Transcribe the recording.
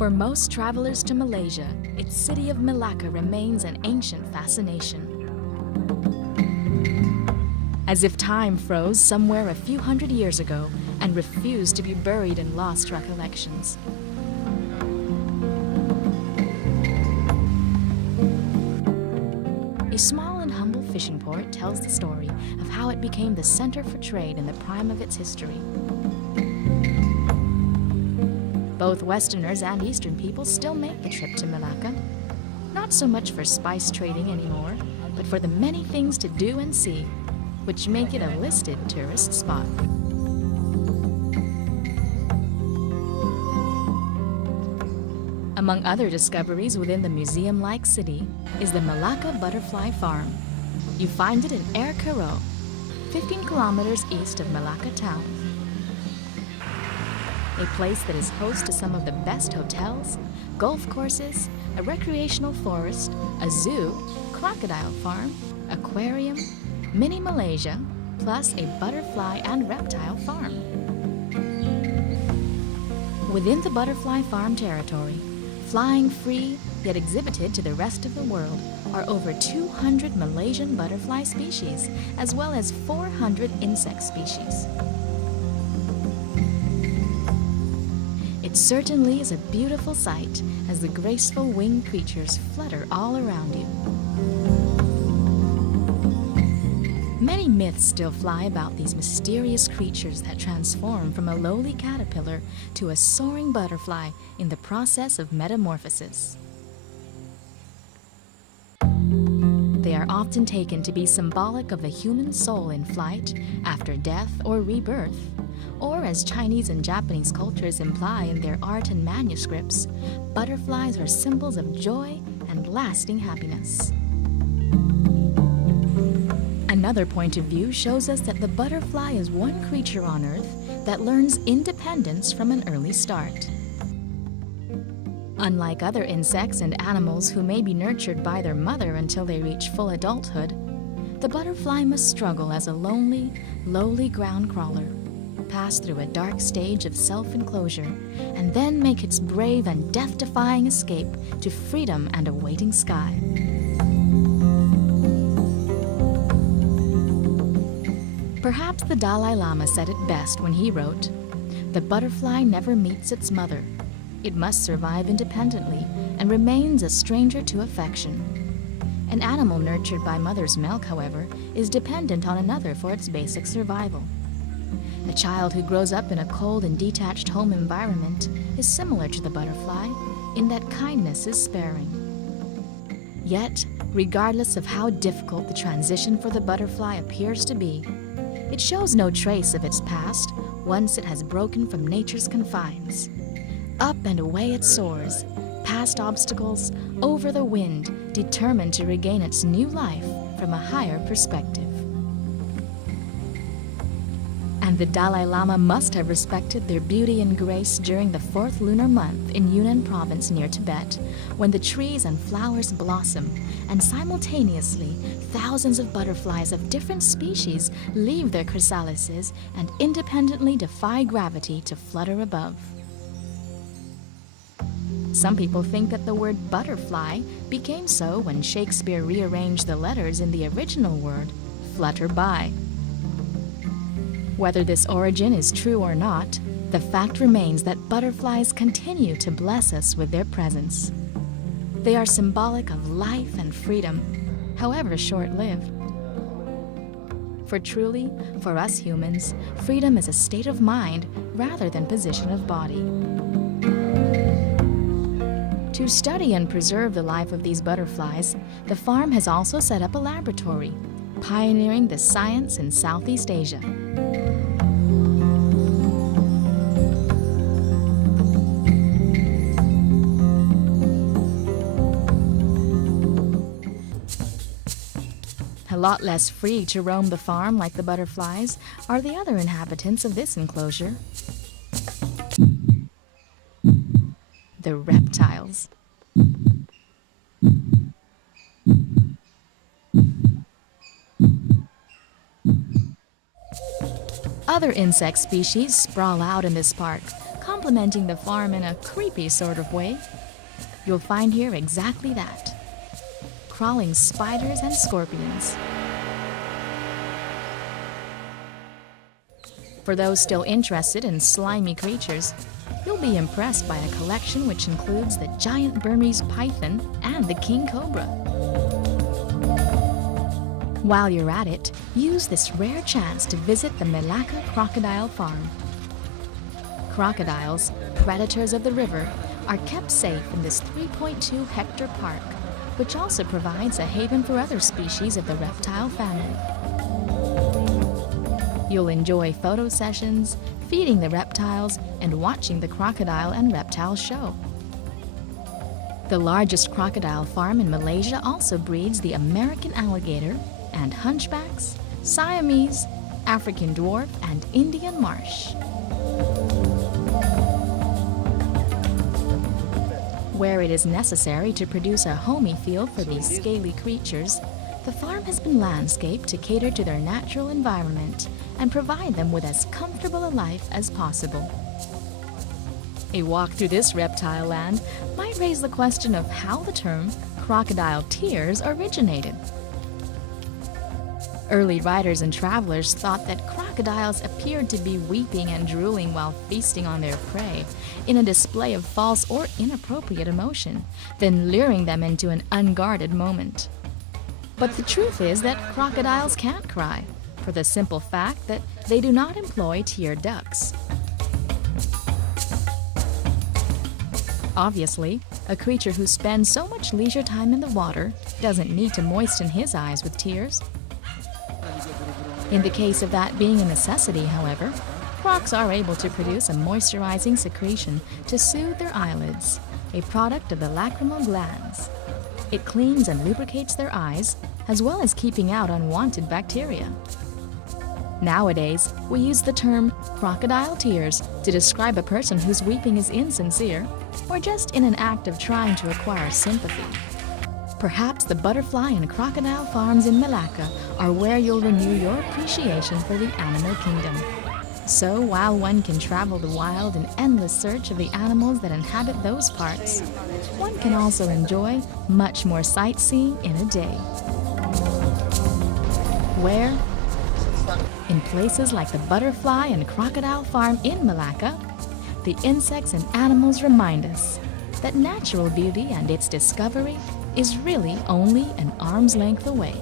For most travelers to Malaysia, its city of Malacca remains an ancient fascination. As if time froze somewhere a few hundred years ago and refused to be buried in lost recollections. A small and humble fishing port tells the story of how it became the center for trade in the prime of its history. Both Westerners and Eastern people still make the trip to Melaka, not so much for spice trading anymore, but for the many things to do and see, which make it a listed tourist spot. Among other discoveries within the museum-like city is the Melaka Butterfly Farm. You find it in Air Karo, 15 kilometers east of Malacca town. A place that is host to some of the best hotels, golf courses, a recreational forest, a zoo, crocodile farm, aquarium, mini Malaysia, plus a butterfly and reptile farm. Within the butterfly farm territory, flying free yet exhibited to the rest of the world, are over 200 Malaysian butterfly species, as well as 400 insect species. It certainly is a beautiful sight as the graceful winged creatures flutter all around you. Many myths still fly about these mysterious creatures that transform from a lowly caterpillar to a soaring butterfly in the process of metamorphosis. They are often taken to be symbolic of the human soul in flight, after death or rebirth, or as Chinese and Japanese cultures imply in their art and manuscripts, butterflies are symbols of joy and lasting happiness. Another point of view shows us that the butterfly is one creature on Earth that learns independence from an early start. Unlike other insects and animals who may be nurtured by their mother until they reach full adulthood, the butterfly must struggle as a lonely, lowly ground crawler, pass through a dark stage of self-enclosure, and then make its brave and death-defying escape to freedom and a waiting sky. Perhaps the Dalai Lama said it best when he wrote, "The butterfly never meets its mother. It must survive independently and remains a stranger to affection. An animal nurtured by mother's milk, however, is dependent on another for its basic survival. A child who grows up in a cold and detached home environment is similar to the butterfly in that kindness is sparing. Yet, regardless of how difficult the transition for the butterfly appears to be, it shows no trace of its past once it has broken from nature's confines. Up and away it soars, past obstacles, over the wind, determined to regain its new life from a higher perspective." And the Dalai Lama must have respected their beauty and grace during the 4th lunar month in Yunnan province near Tibet, when the trees and flowers blossom, and simultaneously thousands of butterflies of different species leave their chrysalises and independently defy gravity to flutter above. Some people think that the word butterfly became so when Shakespeare rearranged the letters in the original word, flutter by. Whether this origin is true or not, the fact remains that butterflies continue to bless us with their presence. They are symbolic of life and freedom, however short-lived. For truly, for us humans, freedom is a state of mind rather than position of body. To study and preserve the life of these butterflies, the farm has also set up a laboratory, pioneering this science in Southeast Asia. A lot less free to roam the farm like the butterflies are the other inhabitants of this enclosure. The reptiles. Other insect species sprawl out in this park, complementing the farm in a creepy sort of way, you'll find here exactly that: crawling spiders and scorpions. For those still interested in slimy creatures, you'll be impressed by a collection which includes the giant Burmese python and the king cobra. While you're at it, use this rare chance to visit the Melaka Crocodile Farm. Crocodiles, predators of the river, are kept safe in this 3.2-hectare park, which also provides a haven for other species of the reptile family. You'll enjoy photo sessions, feeding the reptiles, and watching the crocodile and reptile show. The largest crocodile farm in Malaysia also breeds the American alligator and hunchbacks, Siamese, African dwarf, and Indian marsh. Where it is necessary to produce a homey feel for these scaly creatures, the farm has been landscaped to cater to their natural environment and provide them with as comfortable a life as possible. A walk through this reptile land might raise the question of how the term crocodile tears originated. Early writers and travelers thought that crocodiles appeared to be weeping and drooling while feasting on their prey in a display of false or inappropriate emotion, then luring them into an unguarded moment. But the truth is that crocodiles can't cry, for the simple fact that they do not employ tear ducts. Obviously, a creature who spends so much leisure time in the water doesn't need to moisten his eyes with tears. In the case of that being a necessity, however, crocs are able to produce a moisturizing secretion to soothe their eyelids, a product of the lacrimal glands. It cleans and lubricates their eyes, as well as keeping out unwanted bacteria. Nowadays, we use the term crocodile tears to describe a person whose weeping is insincere or just in an act of trying to acquire sympathy. Perhaps the butterfly and crocodile farms in Malacca are where you'll renew your appreciation for the animal kingdom. So while one can travel the wild in endless search of the animals that inhabit those parts, one can also enjoy much more sightseeing in a day. Where? In places like the butterfly and crocodile farm in Malacca, the insects and animals remind us that natural beauty and its discovery is really only an arm's length away.